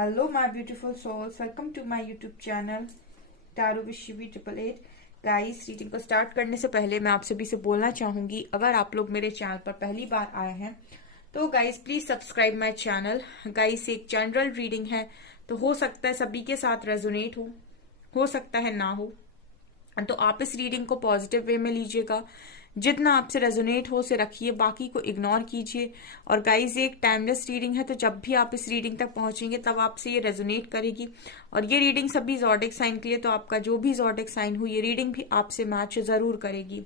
Hello my beautiful souls, welcome to my YouTube channel tarot with Shivi 888। Guys, reading को start करने से पहले मैं आप सभी से बोलना चाहूंगी, अगर आप लोग मेरे चैनल पर पहली बार आए हैं तो guys please subscribe my channel. Guys, एक जनरल रीडिंग है तो हो सकता है सभी के साथ रेजोनेट हो सकता है ना हो। तो आप इस रीडिंग को पॉजिटिव वे में लीजिएगा, जितना आपसे रेजोनेट हो उसे रखिए, बाकी को इग्नोर कीजिए। और गाइज, ये एक टाइमलेस रीडिंग है, तो जब भी आप इस रीडिंग तक पहुंचेंगे तब आपसे ये रेजोनेट करेगी। और ये रीडिंग सभी ज़ोडिक साइन के लिए, तो आपका जो भी ज़ोडिक साइन हो ये रीडिंग भी आपसे मैच जरूर करेगी।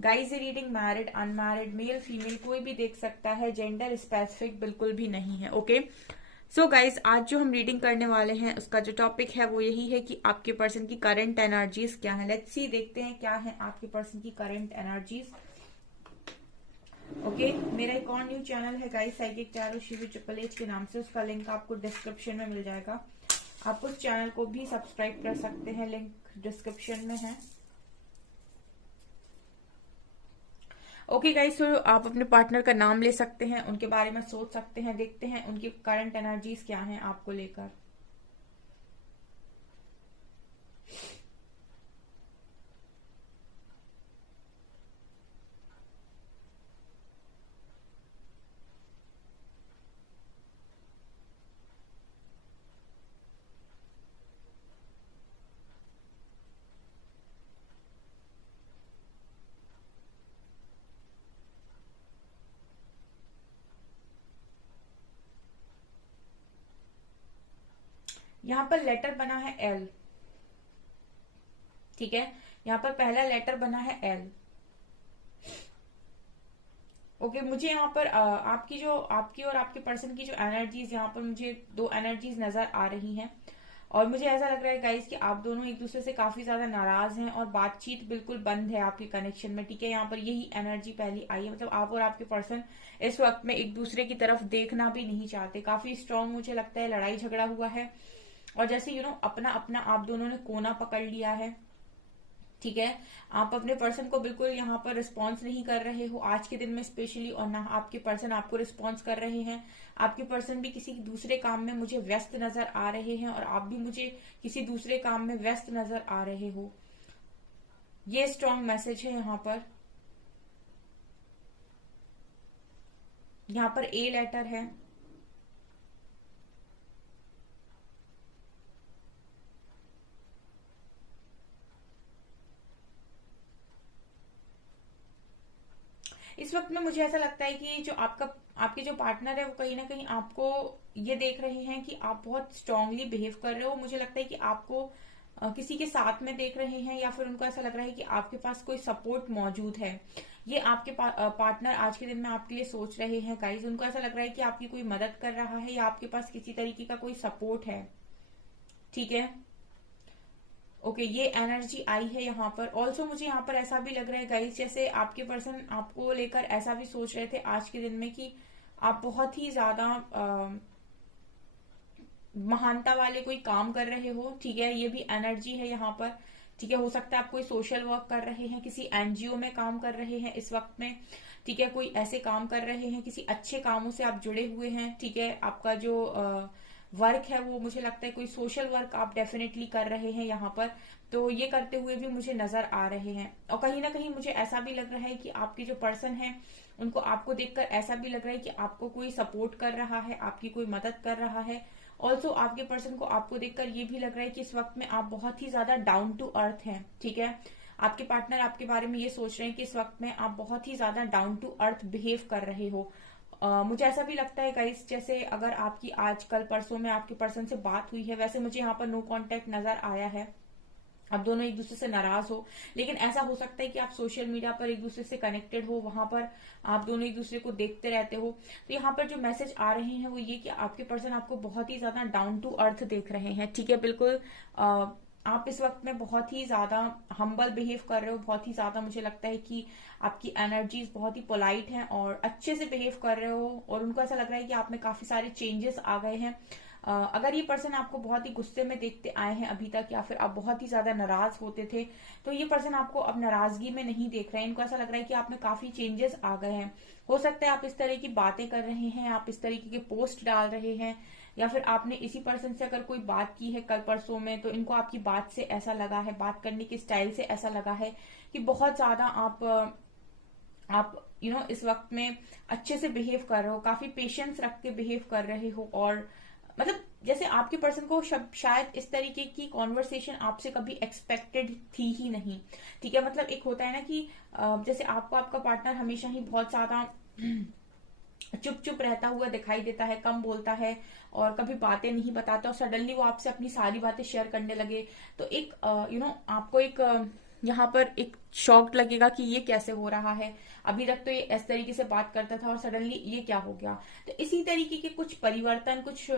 गाइज, ये reading married, unmarried, male female कोई भी देख सकता है, जेंडर स्पेसिफिक बिल्कुल भी नहीं है। ओके, सो गाइज, आज जो हम रीडिंग करने वाले हैं उसका जो टॉपिक है वो यही है कि आपके पर्सन की करंट एनर्जीज क्या है। लेट्स सी, देखते हैं क्या है आपके पर्सन की करंट एनर्जीज। ओके, मेरा एक और न्यू चैनल है गाइस, साइकिक टैरो शिवी 888 के नाम से, उसका लिंक आपको डिस्क्रिप्शन में मिल जाएगा। आप उस चैनल को भी सब्सक्राइब कर सकते हैं, लिंक डिस्क्रिप्शन में है। ओके गाइस, तो आप अपने पार्टनर का नाम ले सकते हैं, उनके बारे में सोच सकते हैं, देखते हैं उनकी करंट एनर्जीज क्या हैं आपको लेकर। यहाँ पर लेटर बना है एल, ठीक है। यहाँ पर पहला लेटर बना है एल। ओके, मुझे यहाँ पर आपकी और आपके पर्सन की जो एनर्जीज, यहाँ पर मुझे दो एनर्जीज नजर आ रही हैं। और मुझे ऐसा लग रहा है गाइस कि आप दोनों एक दूसरे से काफी ज्यादा नाराज हैं और बातचीत बिल्कुल बंद है आपके कनेक्शन में, ठीक है। यहाँ पर यही एनर्जी पहली आई है, मतलब आप और आपके पर्सन इस वक्त में एक दूसरे की तरफ देखना भी नहीं चाहते। काफी स्ट्रांग मुझे लगता है लड़ाई झगड़ा हुआ है, और जैसे अपना अपना आप दोनों ने कोना पकड़ लिया है, ठीक है। आप अपने पर्सन को बिल्कुल यहाँ पर रिस्पॉन्स नहीं कर रहे हो आज के दिन में स्पेशली, और ना आपके पर्सन आपको रिस्पॉन्स कर रहे हैं। आपके पर्सन भी किसी दूसरे काम में मुझे व्यस्त नजर आ रहे हैं, और आप भी मुझे किसी दूसरे काम में व्यस्त नजर आ रहे हो। ये स्ट्रॉन्ग मैसेज है यहाँ पर। यहाँ पर ए लेटर है, इस वक्त में मुझे ऐसा लगता है कि जो आपके जो पार्टनर है वो कहीं ना कहीं आपको ये देख रहे हैं कि आप बहुत स्ट्रांगली बिहेव कर रहे हो। मुझे लगता है कि आपको किसी के साथ में देख रहे हैं, या फिर उनको ऐसा लग रहा है कि आपके पास कोई सपोर्ट मौजूद है। ये आपके पार्टनर आज के दिन में आपके लिए सोच रहे हैं गाइज। उनको ऐसा लग रहा है कि आपकी कोई मदद कर रहा है, या आपके पास किसी तरीके का कोई सपोर्ट है, ठीक है। ओके, ये एनर्जी आई है यहाँ पर। ऑल्सो मुझे यहाँ पर ऐसा भी लग रहा है गाइस, जैसे आपके पर्सन आपको लेकर ऐसा भी सोच रहे थे आज के दिन में कि आप बहुत ही ज्यादा महानता वाले कोई काम कर रहे हो, ठीक है। ये भी एनर्जी है यहाँ पर, ठीक है। हो सकता है आप कोई सोशल वर्क कर रहे हैं, किसी एनजीओ में काम कर रहे हैं इस वक्त में, ठीक है। कोई ऐसे काम कर रहे हैं, किसी अच्छे कामों से आप जुड़े हुए हैं, ठीक है। आपका जो वर्क है वो मुझे लगता है कोई सोशल वर्क आप डेफिनेटली कर रहे हैं यहाँ पर। तो ये करते हुए भी मुझे नजर आ रहे हैं, और कहीं ना कहीं मुझे ऐसा भी लग रहा है कि आपके जो पर्सन है उनको आपको देखकर ऐसा भी लग रहा है कि आपको कोई सपोर्ट कर रहा है, आपकी कोई मदद कर रहा है। ऑल्सो आपके पर्सन को आपको देखकर ये भी लग रहा है कि इस वक्त में आप बहुत ही ज्यादा डाउन टू अर्थ हैं, ठीक है। आपके पार्टनर आपके बारे में ये सोच रहे हैं कि इस वक्त में आप बहुत ही ज्यादा डाउन टू अर्थ बिहेव कर रहे हो। मुझे ऐसा भी लगता है गाइस, जैसे अगर आपकी आज कल परसों में आपके पर्सन से बात हुई है, वैसे मुझे यहाँ पर नो कांटेक्ट नजर आया है, आप दोनों एक दूसरे से नाराज हो। लेकिन ऐसा हो सकता है कि आप सोशल मीडिया पर एक दूसरे से कनेक्टेड हो, वहां पर आप दोनों एक दूसरे को देखते रहते हो। तो यहाँ पर जो मैसेज आ रहे हैं वो ये कि आपके पर्सन आपको बहुत ही ज्यादा डाउन टू अर्थ देख रहे हैं, ठीक है। बिल्कुल आप इस वक्त में बहुत ही ज्यादा हम्बल बिहेव कर रहे हो, बहुत ही ज्यादा मुझे लगता है कि आपकी एनर्जीज बहुत ही पोलाइट हैं और अच्छे से बिहेव कर रहे हो। और उनको ऐसा लग रहा है कि आप में काफी सारे चेंजेस आ गए हैं। अगर ये पर्सन आपको बहुत ही गुस्से में देखते आए हैं अभी तक, या फिर आप बहुत ही ज्यादा नाराज होते थे, तो ये पर्सन आपको अब नाराजगी में नहीं देख रहे हैं। इनको ऐसा लग रहा है कि आप में काफी चेंजेस आ गए हैं। हो सकता है आप इस तरह की बातें कर रहे हैं, आप इस तरीके के पोस्ट डाल रहे हैं, या फिर आपने इसी पर्सन से अगर कोई बात की है कल परसों में, तो इनको आपकी बात से ऐसा लगा है, बात करने के स्टाइल से ऐसा लगा है कि बहुत ज्यादा आप इस वक्त में अच्छे से बिहेव कर रहे हो, काफी पेशेंस रख के बिहेव कर रहे हो, और मतलब जैसे आपके पर्सन को शायद इस तरीके की कॉन्वर्सेशन आपसे कभी एक्सपेक्टेड थी ही नहीं। ठीक है, मतलब एक होता है ना कि जैसे आपको आपका पार्टनर हमेशा ही बहुत ज्यादा चुप चुप रहता हुआ दिखाई देता है, कम बोलता है और कभी बातें नहीं बताता, और सडनली वो आपसे अपनी सारी बातें शेयर करने लगे, तो एक आपको एक यहाँ पर एक शॉक लगेगा कि ये कैसे हो रहा है। अभी तक तो ये इस तरीके से बात करता था और सडनली ये क्या हो गया। तो इसी तरीके के कुछ परिवर्तन, कुछ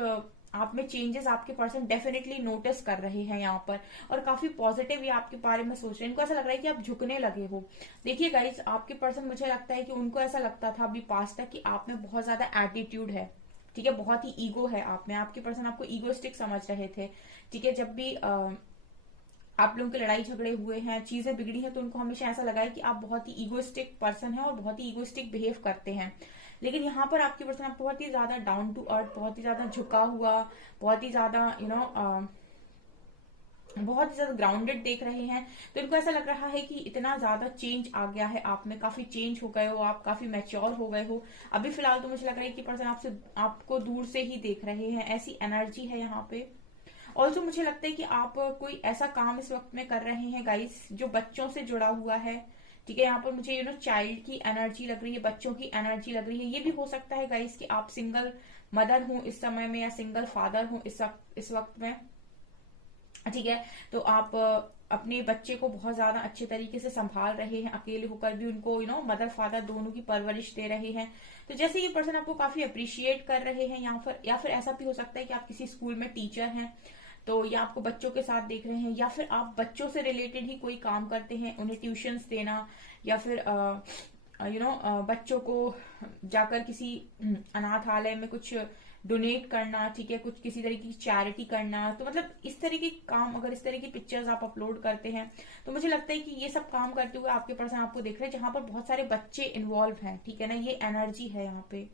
आप में चेंजेस आपके पर्सन डेफिनेटली नोटिस कर रहे हैं यहाँ पर, और काफी पॉजिटिव ये आपके बारे में सोच रहे हैं। इनको ऐसा लग रहा है कि आप झुकने लगे हो। देखिए गाइस, आपके पर्सन, मुझे लगता है कि उनको ऐसा लगता था अभी पास्ट तक कि आप में बहुत ज्यादा एटीट्यूड है। ठीक है, बहुत ही ईगो है आप में। आपके पर्सन आपको ईगोस्टिक समझ रहे थे। ठीक है, जब भी आप लोगों के लड़ाई झगड़े हुए हैं, चीजें बिगड़ी हैं, तो उनको हमेशा ऐसा लगा है कि आप बहुत ही ईगोस्टिक पर्सन है और बहुत ही ईगोस्टिक बिहेव करते हैं। लेकिन यहाँ पर आपके पर्सन आपको बहुत ही ज्यादा डाउन टू अर्थ, बहुत ही ज्यादा झुका हुआ, बहुत ही ज्यादा बहुत ही ज्यादा ग्राउंडेड देख रहे हैं। तो इनको ऐसा लग रहा है कि इतना ज्यादा चेंज आ गया है आप में, काफी चेंज हो गए हो, आप काफी मैच्योर हो गए हो। अभी फिलहाल तो मुझे लग रहा है कि पर्सन आपको दूर से ही देख रहे हैं, ऐसी एनर्जी है यहाँ पे। ऑल्सो मुझे लगता है कि आप कोई ऐसा काम इस वक्त में कर रहे हैं गाइस जो बच्चों से जुड़ा हुआ है। ठीक है, यहाँ पर मुझे चाइल्ड की एनर्जी लग रही है, बच्चों की एनर्जी लग रही है। ये भी हो सकता है गाइस कि आप सिंगल मदर हो इस समय में, या सिंगल फादर हो इस वक्त में। ठीक है, तो आप अपने बच्चे को बहुत ज्यादा अच्छे तरीके से संभाल रहे हैं, अकेले होकर भी उनको मदर फादर दोनों की परवरिश दे रहे हैं। तो जैसे ये पर्सन आपको काफी अप्रिशिएट कर रहे हैं यहाँ पर, या फिर ऐसा भी हो सकता है कि आप किसी स्कूल में टीचर हैं, तो या आपको बच्चों के साथ देख रहे हैं, या फिर आप बच्चों से रिलेटेड ही कोई काम करते हैं, उन्हें ट्यूशंस देना, या फिर बच्चों को जाकर किसी अनाथालय में कुछ डोनेट करना। ठीक है, कुछ किसी तरीके की चैरिटी करना। तो मतलब इस तरह के काम, अगर इस तरह की पिक्चर्स आप अपलोड करते हैं, तो मुझे लगता है कि ये सब काम करते हुए आपके पर्सन आपको देख रहे हैं, जहां पर बहुत सारे बच्चे इन्वॉल्व हैं। ठीक है ना, ये एनर्जी है यहाँ पे।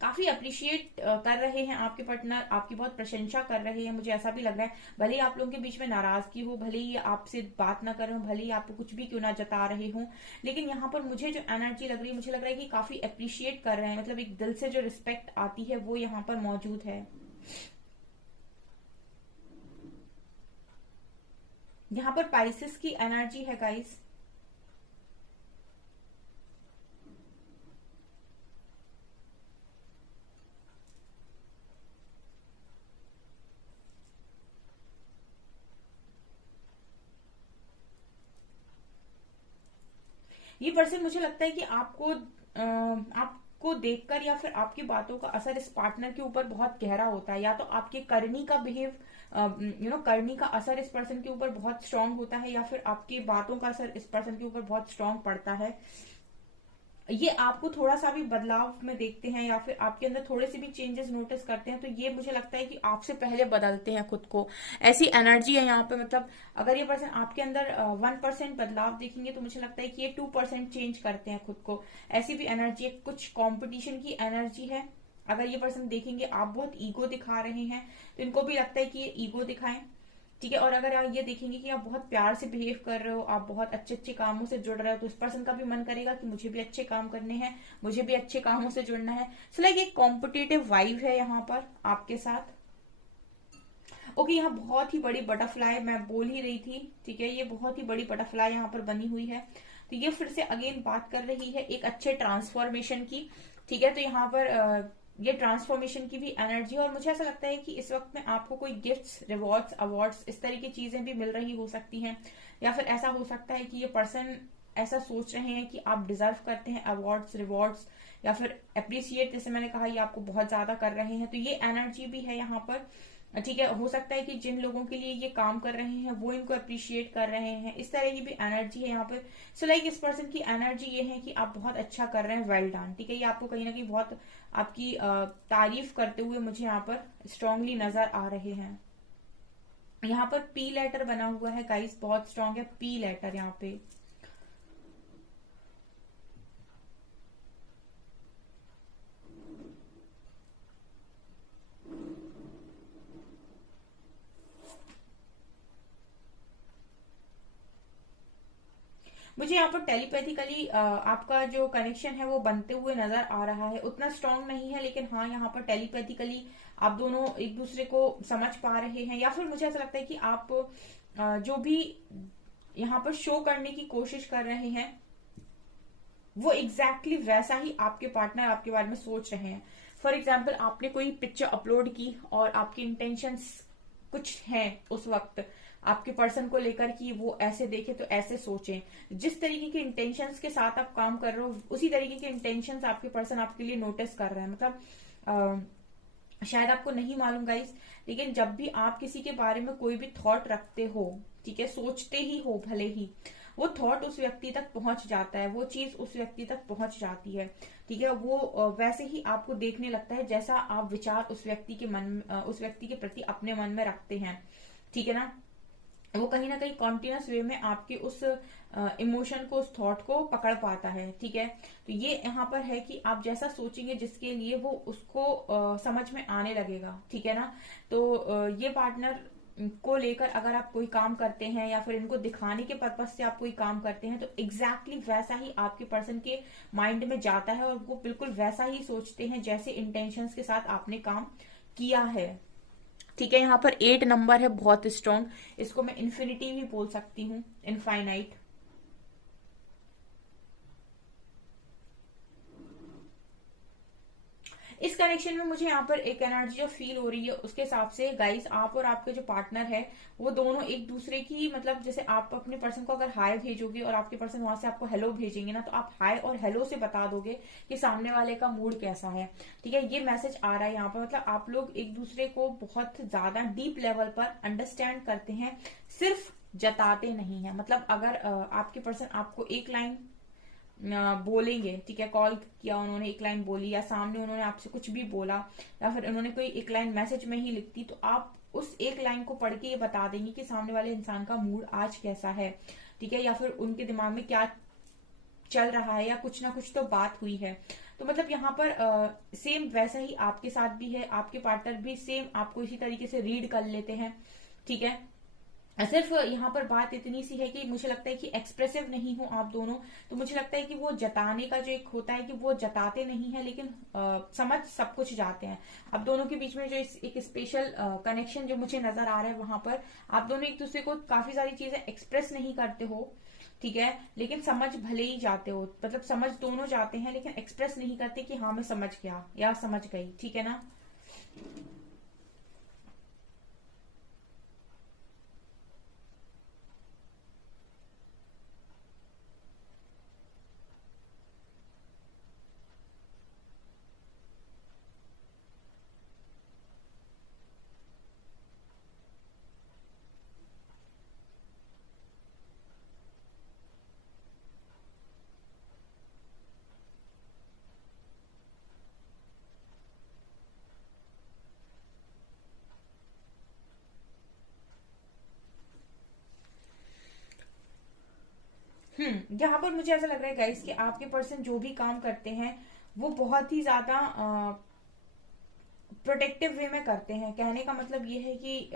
काफी अप्रिशिएट कर रहे हैं आपके पार्टनर, आपकी बहुत प्रशंसा कर रहे हैं, मुझे ऐसा भी लग रहा है। भले ही आप लोगों के बीच में नाराजगी हो, भले ही आपसे बात ना कर रहे हो, भले ही आप कुछ भी क्यों ना जता रहे हो, लेकिन यहाँ पर मुझे जो एनर्जी लग रही है, मुझे लग रहा है कि काफी अप्रिशिएट कर रहे हैं। मतलब एक दिल से जो रिस्पेक्ट आती है वो यहाँ पर मौजूद है। यहाँ पर पाइसेस की एनर्जी है गाइस। ये पर्सन, मुझे लगता है कि आपको देखकर या फिर आपकी बातों का असर इस पार्टनर के ऊपर बहुत गहरा होता है। या तो आपके करनी का बिहेव करनी का असर इस पर्सन के ऊपर बहुत स्ट्रांग होता है, या फिर आपकी बातों का असर इस पर्सन के ऊपर बहुत स्ट्रांग पड़ता है। ये आपको थोड़ा सा भी बदलाव में देखते हैं, या फिर आपके अंदर थोड़े से भी चेंजेस नोटिस करते हैं, तो ये मुझे लगता है कि आपसे पहले बदलते हैं खुद को। ऐसी एनर्जी है यहाँ पे। मतलब अगर ये पर्सन आपके अंदर 1% बदलाव देखेंगे, तो मुझे लगता है कि ये 2% चेंज करते हैं खुद को। ऐसी भी एनर्जी है, कुछ कॉम्पिटिशन की एनर्जी है। अगर ये पर्सन देखेंगे आप बहुत ईगो दिखा रहे हैं, तो इनको भी लगता है कि ये ईगो दिखाएं। ठीक है, और अगर आप ये देखेंगे कि आप बहुत प्यार से बिहेव कर रहे हो, आप बहुत अच्छे अच्छे कामों से जुड़ रहे हो, तो उस पर्सन का भी मन करेगा कि मुझे भी अच्छे काम करने हैं, मुझे भी अच्छे कामों से जुड़ना है। सो लाइक एक कॉम्पिटिटिव वाइब है यहाँ पर आपके साथ। ओके, यहाँ बहुत ही बड़ी बटरफ्लाई मैं बोल ही रही थी। ठीक है, ये बहुत ही बड़ी बटरफ्लाई यहाँ पर बनी हुई है। तो ये फिर से अगेन बात कर रही है एक अच्छे ट्रांसफॉर्मेशन की। ठीक है, तो यहाँ पर ये ट्रांसफॉर्मेशन की भी एनर्जी है, और मुझे ऐसा लगता है कि इस वक्त में आपको कोई गिफ्ट्स, रिवॉर्ड्स, अवार्ड्स, इस तरह की चीजें भी मिल रही हो सकती हैं। या फिर ऐसा हो सकता है कि ये पर्सन ऐसा सोच रहे हैं कि आप डिजर्व करते हैं अवार्ड्स, रिवॉर्ड्स, या फिर अप्रिसिएट, जैसे मैंने कहा, ये आपको बहुत ज्यादा कर रहे हैं। तो ये एनर्जी भी है यहाँ पर। ठीक है, हो सकता है कि जिन लोगों के लिए ये काम कर रहे हैं वो इनको अप्रिशिएट कर रहे हैं, इस तरह की भी एनर्जी है यहाँ पर। सो लाइक इस पर्सन की एनर्जी ये है कि आप बहुत अच्छा कर रहे हैं, वेल डन, ठीक है। ये आपको कहीं ना कहीं बहुत आपकी तारीफ करते हुए मुझे यहाँ पर स्ट्रांगली नजर आ रहे हैं। यहाँ पर पी लेटर बना हुआ है गाइस, बहुत स्ट्रांग है पी लेटर यहाँ पे। मुझे यहाँ पर टेलीपैथिकली आपका जो कनेक्शन है वो बनते हुए नजर आ रहा है, उतना स्ट्रांग नहीं है, लेकिन हाँ यहाँ पर टेलीपैथिकली आप दोनों एक दूसरे को समझ पा रहे हैं। या फिर मुझे ऐसा लगता है कि आप जो भी यहाँ पर शो करने की कोशिश कर रहे हैं वो एग्जैक्टली वैसा ही आपके पार्टनर आपके बारे में सोच रहे हैं। फॉर एग्जाम्पल, आपने कोई पिक्चर अपलोड की और आपकी इंटेंशंस कुछ हैं उस वक्त आपके पर्सन को लेकर कि वो ऐसे देखे तो ऐसे सोचें। जिस तरीके के इंटेंशंस के साथ आप काम कर रहे हो उसी तरीके के इंटेंशंस आपके पर्सन आपके लिए नोटिस कर रहे हैं। मतलब शायद आपको नहीं मालूम गाइस, लेकिन जब भी आप किसी के बारे में कोई भी थॉट रखते हो, ठीक है, सोचते ही हो भले ही, वो थॉट उस व्यक्ति तक पहुंच जाता है, वो चीज उस व्यक्ति तक पहुंच जाती है, ठीक है। वो वैसे ही आपको देखने लगता है जैसा आप विचार उस व्यक्ति के उस व्यक्ति के प्रति अपने मन में रखते हैं, ठीक है ना। वो कहीं ना कहीं कॉन्टिन्यूस वे में आपके उस इमोशन को, उस थॉट को पकड़ पाता है, ठीक है। तो ये यहाँ पर है कि आप जैसा सोचेंगे जिसके लिए, वो उसको समझ में आने लगेगा, ठीक है ना। तो ये पार्टनर को लेकर अगर आप कोई काम करते हैं या फिर इनको दिखाने के पर्पज से आप कोई काम करते हैं तो एग्जैक्टली वैसा ही आपके पर्सन के माइंड में जाता है और वो बिल्कुल वैसा ही सोचते हैं जैसे इंटेंशंस के साथ आपने काम किया है, ठीक है। यहाँ पर 8 नंबर है, बहुत स्ट्रॉन्ग, इसको मैं इन्फिनिटी भी बोल सकती हूँ, इनफाइनाइट। इस कनेक्शन में मुझे यहाँ पर एक एनर्जी जो फील हो रही है उसके हिसाब से गाइस, आप और आपके जो पार्टनर है वो दोनों एक दूसरे की, मतलब जैसे आप अपने पर्सन को अगर हाय भेजोगे और आपके पर्सन वहां से आपको हेलो भेजेंगे ना, तो आप हाय और हेलो से बता दोगे कि सामने वाले का मूड कैसा है, ठीक है। ये मैसेज आ रहा है यहाँ पर, मतलब आप लोग एक दूसरे को बहुत ज्यादा डीप लेवल पर अंडरस्टैंड करते हैं, सिर्फ जताते नहीं है। मतलब अगर आपके पर्सन आपको एक लाइन बोलेंगे, ठीक है, कॉल किया उन्होंने, एक लाइन बोली, या सामने उन्होंने आपसे कुछ भी बोला, या फिर उन्होंने कोई एक लाइन मैसेज में ही लिख दी, तो आप उस एक लाइन को पढ़ के ये बता देंगे कि सामने वाले इंसान का मूड आज कैसा है, ठीक है, या फिर उनके दिमाग में क्या चल रहा है, या कुछ ना कुछ तो बात हुई है। तो मतलब यहाँ पर सेम वैसा ही आपके साथ भी है, आपके पार्टनर भी सेम आपको इसी तरीके से रीड कर लेते हैं, ठीक है। सिर्फ यहाँ पर बात इतनी सी है कि मुझे लगता है कि एक्सप्रेसिव नहीं हो आप दोनों, तो मुझे लगता है कि वो जताने का जो एक होता है कि वो जताते नहीं है, लेकिन समझ सब कुछ जाते हैं। आप दोनों के बीच में जो एक स्पेशल कनेक्शन जो मुझे नजर आ रहा है, वहां पर आप दोनों एक दूसरे को काफी सारी चीजें एक्सप्रेस नहीं करते हो, ठीक है, लेकिन समझ भले ही जाते हो, मतलब समझ दोनों जाते हैं, लेकिन एक्सप्रेस नहीं करते कि हाँ मैं समझ गया या समझ गई, ठीक है ना। यहाँ पर मुझे ऐसा लग रहा है गाइस कि आपके पर्सन जो भी काम करते हैं वो बहुत ही ज्यादा प्रोटेक्टिव वे में करते हैं। कहने का मतलब ये है कि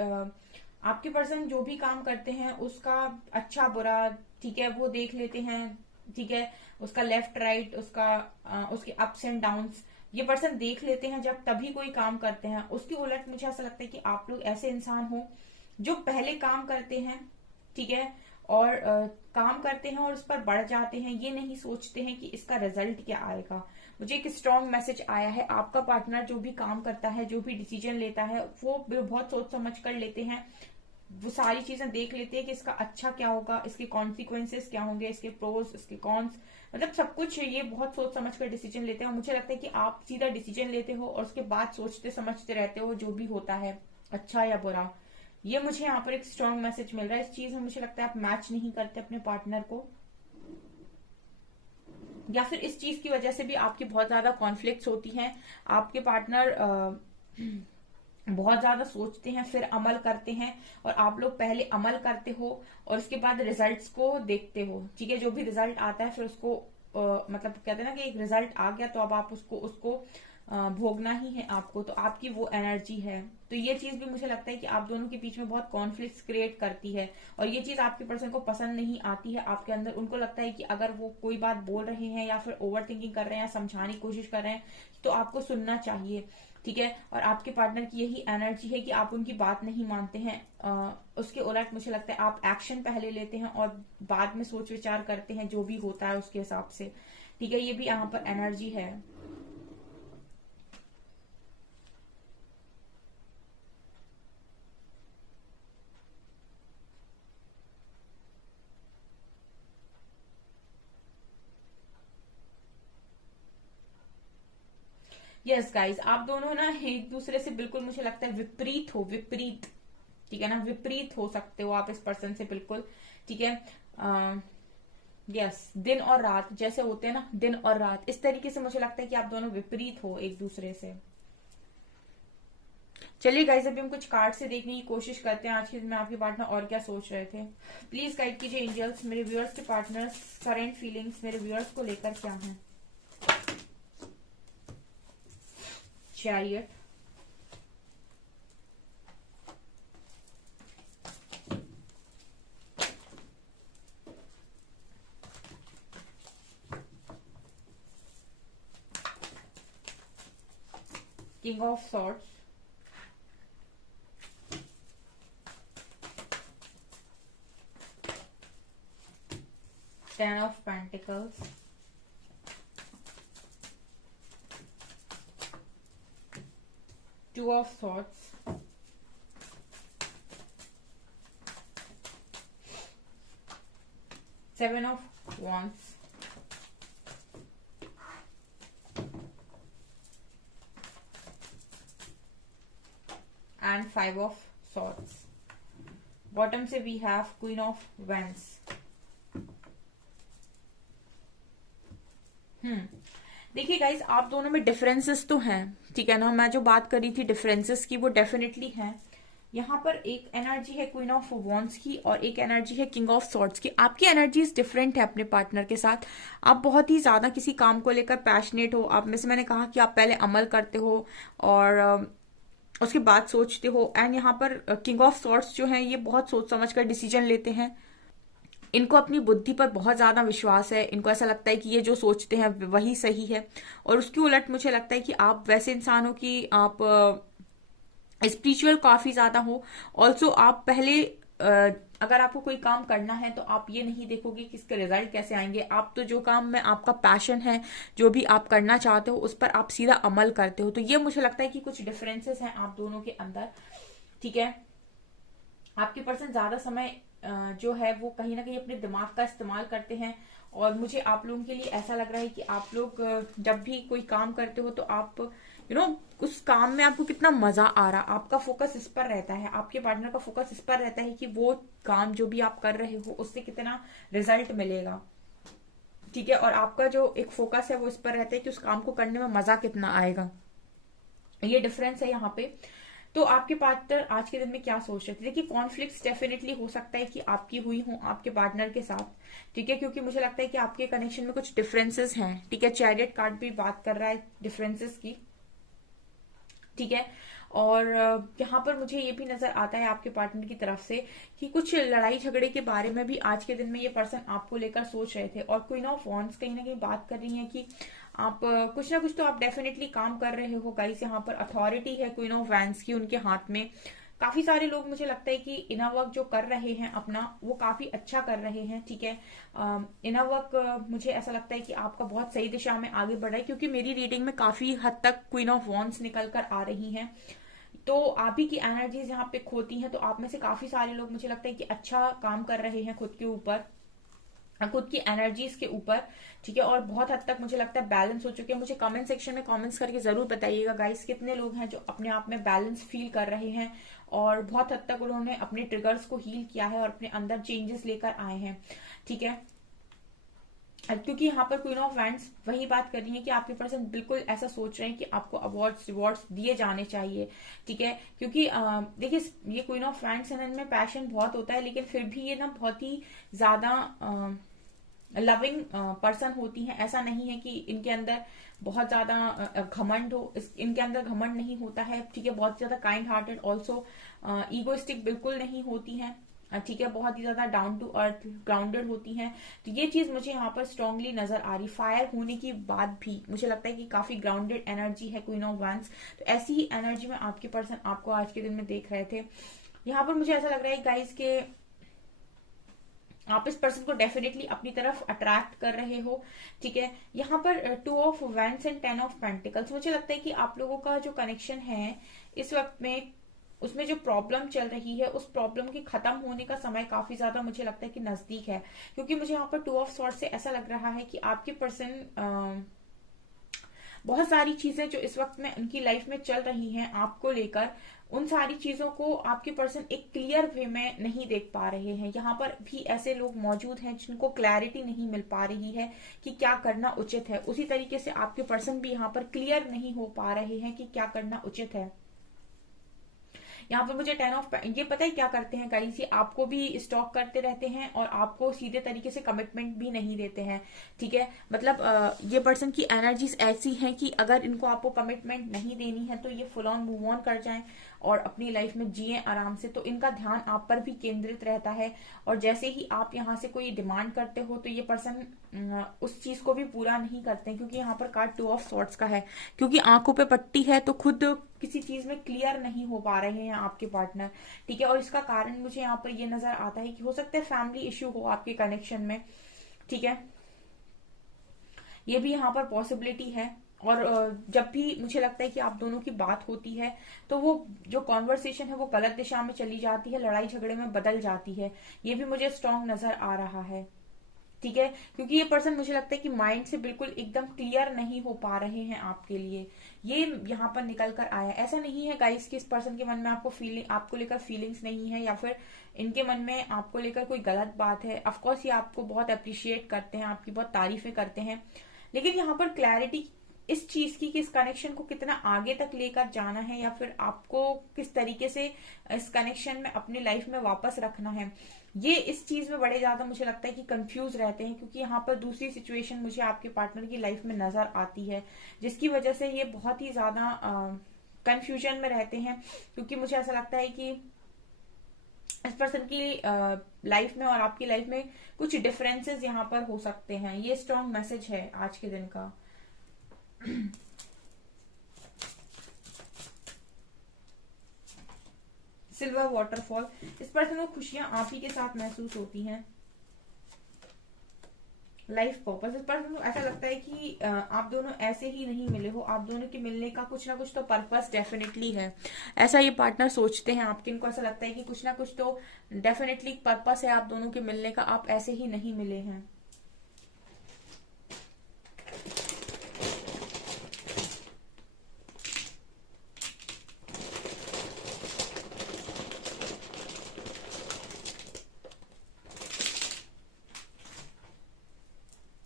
आपके पर्सन जो भी काम करते हैं उसका अच्छा बुरा, ठीक है, वो देख लेते हैं, ठीक है, उसका लेफ्ट राइट, उसका उसके अप्स एंड डाउन्स ये पर्सन देख लेते हैं जब तभी कोई काम करते हैं। उसके उलट मुझे ऐसा लगता है कि आप लोग ऐसे इंसान हो जो पहले काम करते हैं, ठीक है, और काम करते हैं और उस पर बढ़ जाते हैं, ये नहीं सोचते हैं कि इसका रिजल्ट क्या आएगा। मुझे एक स्ट्रॉन्ग मैसेज आया है, आपका पार्टनर जो भी काम करता है, जो भी डिसीजन लेता है, वो बहुत सोच समझ कर लेते हैं, वो सारी चीजें देख लेते हैं कि इसका अच्छा क्या होगा, इसके कॉन्सिक्वेंसेस क्या होंगे, इसके प्रोज, इसके कॉन्स, मतलब सब कुछ ये बहुत सोच समझ कर डिसीजन लेते हैं। और मुझे लगता है कि आप सीधा डिसीजन लेते हो और उसके बाद सोचते समझते रहते हो जो भी होता है, अच्छा या बुरा, ये मुझे यहाँ पर एक स्ट्रॉन्ग मैसेज मिल रहा है। इस चीज में मुझे लगता है आप मैच नहीं करते अपने पार्टनर को, या फिर इस चीज की वजह से भी आपकी बहुत ज्यादा कॉन्फ्लिक्ट्स होती हैं। आपके पार्टनर बहुत ज्यादा सोचते हैं फिर अमल करते हैं, और आप लोग पहले अमल करते हो और उसके बाद रिजल्ट्स को देखते हो। ठीक है, जो भी रिजल्ट आता है फिर उसको मतलब कहते हैं ना कि एक रिजल्ट आ गया तो अब आप उसको उसको भोगना ही है आपको, तो आपकी वो एनर्जी है। तो ये चीज भी मुझे लगता है कि आप दोनों के बीच में बहुत कॉन्फ्लिक्ट क्रिएट करती है, और ये चीज आपके पर्सन को पसंद नहीं आती है आपके अंदर। उनको लगता है कि अगर वो कोई बात बोल रहे हैं या फिर ओवर थिंकिंग कर रहे हैं या समझाने की कोशिश कर रहे हैं तो आपको सुनना चाहिए। ठीक है, और आपके पार्टनर की यही एनर्जी है कि आप उनकी बात नहीं मानते हैं। उसके उलट मुझे लगता है आप एक्शन पहले लेते हैं और बाद में सोच विचार करते हैं जो भी होता है उसके हिसाब से। ठीक है, ये भी यहाँ पर एनर्जी है। यस गाइस, आप दोनों ना एक दूसरे से बिल्कुल मुझे लगता है विपरीत हो, विपरीत। ठीक है ना, विपरीत हो सकते हो आप इस पर्सन से बिल्कुल। ठीक है, यस, दिन और रात जैसे होते हैं ना, दिन और रात, इस तरीके से मुझे लगता है कि आप दोनों विपरीत हो एक दूसरे से। चलिए गाइज, अभी हम कुछ कार्ड से देखने की कोशिश करते हैं आज के दिन में आपके पार्टनर और क्या सोच रहे थे। प्लीज गाइड कीजिए एंजल्स, मेरे व्यूअर्स के पार्टनर्स करंट फीलिंग्स मेरे व्यूअर्स को लेकर क्या है। Chariot, king of swords, ten of pentacles, two of swords, seven of wands, and five of swords। Bottom से we have queen of wands। देखिए गाइज, आप दोनों में डिफरेंसेस तो हैं। ठीक है ना, मैं जो बात कर रही थी डिफरेंसेस की वो डेफिनेटली हैं। यहाँ पर एक एनर्जी है क्वीन ऑफ वॉन्ड्स की और एक एनर्जी है किंग ऑफ सॉर्ड्स की। आपकी एनर्जीज डिफरेंट है अपने पार्टनर के साथ। आप बहुत ही ज्यादा किसी काम को लेकर पैशनेट हो। आप में से मैंने कहा कि आप पहले अमल करते हो और उसके बाद सोचते हो। एंड यहाँ पर किंग ऑफ सॉर्ड्स जो है ये बहुत सोच समझ कर डिसीजन लेते हैं। इनको अपनी बुद्धि पर बहुत ज्यादा विश्वास है। इनको ऐसा लगता है कि ये जो सोचते हैं वही सही है। और उसके उलट मुझे लगता है कि आप वैसे इंसान हो कि आप स्पिरिचुअल काफी ज्यादा हो। ऑल्सो आप पहले अगर आपको कोई काम करना है तो आप ये नहीं देखोगे कि इसके रिजल्ट कैसे आएंगे। आप तो जो काम में आपका पैशन है, जो भी आप करना चाहते हो उस पर आप सीधा अमल करते हो। तो ये मुझे लगता है कि कुछ डिफरेंसेस हैं आप दोनों के अंदर। ठीक है, आपके पर्सन ज्यादा समय जो है वो कहीं ना कहीं अपने दिमाग का इस्तेमाल करते हैं। और मुझे आप लोगों के लिए ऐसा लग रहा है कि आप लोग जब भी कोई काम करते हो तो आप उस काम में आपको कितना मजा आ रहा, आपका फोकस इस पर रहता है। आपके पार्टनर का फोकस इस पर रहता है कि वो काम जो भी आप कर रहे हो उससे कितना रिजल्ट मिलेगा। ठीक है, और आपका जो एक फोकस है वो इस पर रहता है कि उस काम को करने में मजा कितना आएगा। ये डिफरेंस है यहाँ पे। तो आपके पार्टनर आज के दिन में क्या सोच रहे थे? देखिए, कॉन्फ्लिक्ट्स डेफिनेटली हो सकता है कि आपकी हुई हो आपके पार्टनर के साथ। ठीक है, क्योंकि मुझे लगता है कि आपके कनेक्शन में कुछ डिफरेंसेस हैं। ठीक है, चैरियट कार्ड भी बात कर रहा है डिफरेंसेस की। ठीक है, और यहाँ पर मुझे ये भी नजर आता है आपके पार्टनर की तरफ से कि कुछ लड़ाई झगड़े के बारे में भी आज के दिन में ये पर्सन आपको लेकर सोच रहे थे। और क्वीन ऑफ वॉन्ड्स कहीं ना कहीं बात कर रही है कि आप कुछ ना कुछ तो आप डेफिनेटली काम कर रहे हो गाइस। यहाँ पर अथॉरिटी है क्वीन ऑफ वैंड्स की उनके हाथ में। काफी सारे लोग मुझे लगता है कि इनर वर्क जो कर रहे हैं अपना वो काफी अच्छा कर रहे हैं। ठीक है, इनर वर्क मुझे ऐसा लगता है कि आपका बहुत सही दिशा में आगे बढ़ रहा है, क्योंकि मेरी रीडिंग में काफी हद तक क्वीन ऑफ वॉन्ड्स निकल कर आ रही हैं। तो आप ही की एनर्जीज यहाँ पे खोती हैं। तो आप में से काफी सारे लोग मुझे लगता है कि अच्छा काम कर रहे हैं खुद के ऊपर। खुद की एनर्जीज के ऊपर, ठीक है, और बहुत हद तक मुझे लगता है बैलेंस हो चुके हैं। मुझे कमेंट सेक्शन में कमेंट्स करके जरूर बताइएगा गाइस, कितने लोग हैं जो अपने आप में बैलेंस फील कर रहे हैं और बहुत हद तक उन्होंने अपने ट्रिगर्स को हील किया है और अपने अंदर चेंजेस लेकर आए हैं, ठीक है। क्योंकि यहाँ पर क्वीन ऑफ वैंड्स वही बात कर रही है कि आपके पर्सन बिल्कुल ऐसा सोच रहे हैं कि आपको अवार्ड्स रिवॉर्ड्स दिए जाने चाहिए, ठीक है। क्योंकि देखिए, ये क्वीन ऑफ वैंड्स है, इनमें पैशन बहुत होता है, लेकिन फिर भी ये ना बहुत ही ज्यादा लविंग पर्सन होती हैं। ऐसा नहीं है कि इनके अंदर बहुत ज्यादा घमंड हो, इनके अंदर घमंड नहीं होता है, ठीक है। बहुत ज्यादा काइंड हार्टेड, ऑल्सो ईगोइस्टिक बिल्कुल नहीं होती हैं, ठीक है। बहुत ही ज्यादा डाउन टू अर्थ ग्राउंडेड होती हैं। तो ये चीज मुझे यहाँ पर स्ट्रांगली नजर आ रही। फायर होने के बाद भी मुझे लगता है कि काफी ग्राउंडेड एनर्जी है क्वीन ऑफ वैंड्स। तो ऐसी ही एनर्जी में आपके पर्सन आपको आज के दिन में देख रहे थे। यहाँ पर मुझे ऐसा लग रहा है गाइस के आप इस पर्सन को डेफिनेटली अपनी तरफ अट्रैक्ट कर रहे हो, ठीक है। यहाँ पर 2 of wands and 10 of pentacles, मुझे लगता है कि आप लोगों का जो कनेक्शन है इस वक्त में, उसमें जो प्रॉब्लम चल रही है उस प्रॉब्लम के खत्म होने का समय काफी ज्यादा मुझे लगता है कि नजदीक है। क्योंकि मुझे यहाँ पर 2 ऑफ सॉर्ड्स से ऐसा लग रहा है कि आपके पर्सन बहुत सारी चीजें जो इस वक्त में उनकी लाइफ में चल रही हैं आपको लेकर, उन सारी चीजों को आपके पर्सन एक क्लियर वे में नहीं देख पा रहे हैं। यहाँ पर भी ऐसे लोग मौजूद हैं जिनको क्लैरिटी नहीं मिल पा रही है कि क्या करना उचित है। उसी तरीके से आपके पर्सन भी यहाँ पर क्लियर नहीं हो पा रहे हैं कि क्या करना उचित है। यहाँ पर मुझे 10 ऑफ, ये पता है क्या करते हैं गाइस, ये आपको भी स्टॉक करते रहते हैं और आपको सीधे तरीके से कमिटमेंट भी नहीं देते हैं, ठीक है। मतलब ये पर्सन की एनर्जीज ऐसी हैं कि अगर इनको आपको कमिटमेंट नहीं देनी है तो ये फुल ऑन मूव ऑन कर जाएं और अपनी लाइफ में जिए आराम से। तो इनका ध्यान आप पर भी केंद्रित रहता है और जैसे ही आप यहाँ से कोई डिमांड करते हो तो ये पर्सन उस चीज को भी पूरा नहीं करते हैं। क्योंकि यहाँ पर कार्ड 2 ऑफ सॉर्ड्स का है, क्योंकि आंखों पे पट्टी है तो खुद किसी चीज में क्लियर नहीं हो पा रहे हैं आपके पार्टनर, ठीक है। और इसका कारण मुझे यहाँ पर ये नजर आता है कि हो सकता है फैमिली इश्यू हो आपके कनेक्शन में, ठीक है। ये भी यहाँ पर पॉसिबिलिटी है। और जब भी मुझे लगता है कि आप दोनों की बात होती है तो वो जो कॉन्वर्सेशन है वो गलत दिशा में चली जाती है, लड़ाई झगड़े में बदल जाती है। ये भी मुझे स्ट्रांग नजर आ रहा है, ठीक है। क्योंकि ये पर्सन मुझे लगता है कि माइंड से बिल्कुल एकदम क्लियर नहीं हो पा रहे हैं आपके लिए, ये यहाँ पर निकल कर आया। ऐसा नहीं है गाइस कि इस पर्सन के मन में आपको लेकर फीलिंग्स नहीं है या फिर इनके मन में आपको लेकर कोई गलत बात है। ऑफकोर्स ये आपको बहुत अप्रिशिएट करते हैं, आपकी बहुत तारीफें करते हैं, लेकिन यहाँ पर क्लैरिटी इस चीज की कि इस कनेक्शन को कितना आगे तक लेकर जाना है या फिर आपको किस तरीके से इस कनेक्शन में अपनी लाइफ में वापस रखना है, ये इस चीज में बड़े ज्यादा मुझे लगता है कि कंफ्यूज रहते हैं। क्योंकि यहाँ पर दूसरी सिचुएशन मुझे आपके पार्टनर की लाइफ में नजर आती है जिसकी वजह से ये बहुत ही ज्यादा कंफ्यूजन में रहते हैं। क्योंकि मुझे ऐसा लगता है कि इस पर्सन की लाइफ में और आपकी लाइफ में कुछ डिफरेंसेस यहाँ पर हो सकते हैं। ये स्ट्रॉन्ग मैसेज है आज के दिन का। सिल्वर वाटरफॉल, इस पर्सन को खुशियां आप ही के साथ महसूस होती हैं। लाइफ पर्पस, इस पर्सन को ऐसा लगता है कि आप दोनों ऐसे ही नहीं मिले हो, आप दोनों के मिलने का कुछ ना कुछ तो पर्पस डेफिनेटली है। ऐसा ये पार्टनर सोचते हैं आपके, इनको ऐसा लगता है कि कुछ ना कुछ तो डेफिनेटली पर्पस है आप दोनों के मिलने का, आप ऐसे ही नहीं मिले हैं।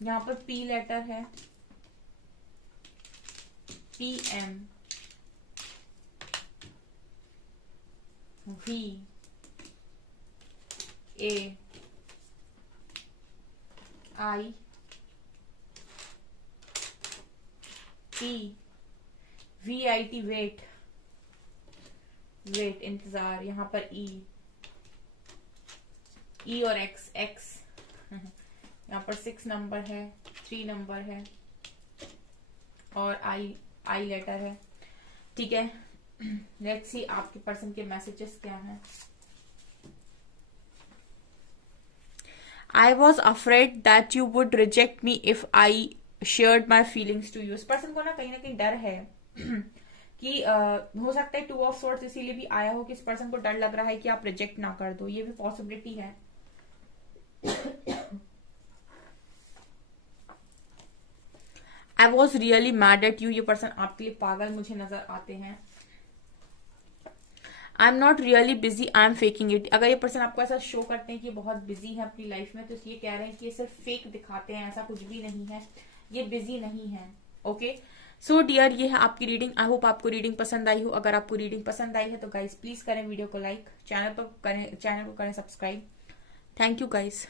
यहाँ पर पी लेटर है, PM, VA, VIT, वेट इंतजार। यहाँ पर E और X यहाँ पर 6 नंबर है, 3 नंबर है और I लेटर है, ठीक है। लेट्स सी आपके पर्सन के मैसेजेस क्या हैं। I was afraid that you would reject me if I shared my feelings to you। इस पर्सन को ना कहीं डर है कि हो सकता है 2 ऑफ सॉर्ड्स इसीलिए भी आया हो कि इस पर्सन को डर लग रहा है कि आप रिजेक्ट ना कर दो, ये भी पॉसिबिलिटी है। I was really mad at you, ये पर्सन आपके लिए पागल मुझे नजर आते हैं। I am not really busy, I am faking it. अगर ये पर्सन आपको ऐसा शो करते हैं कि बहुत बिजी है अपनी लाइफ में, तो ये कह रहे हैं कि ये सिर्फ फेक दिखाते हैं, ऐसा कुछ भी नहीं है, ये बिजी नहीं है। ओके सो डियर, ये है आपकी रीडिंग। आई होप आपको रीडिंग पसंद आई हो। अगर आपको रीडिंग पसंद आई है तो गाइज प्लीज करें वीडियो को लाइक, चैनल को करें सब्सक्राइब। Thank you guys.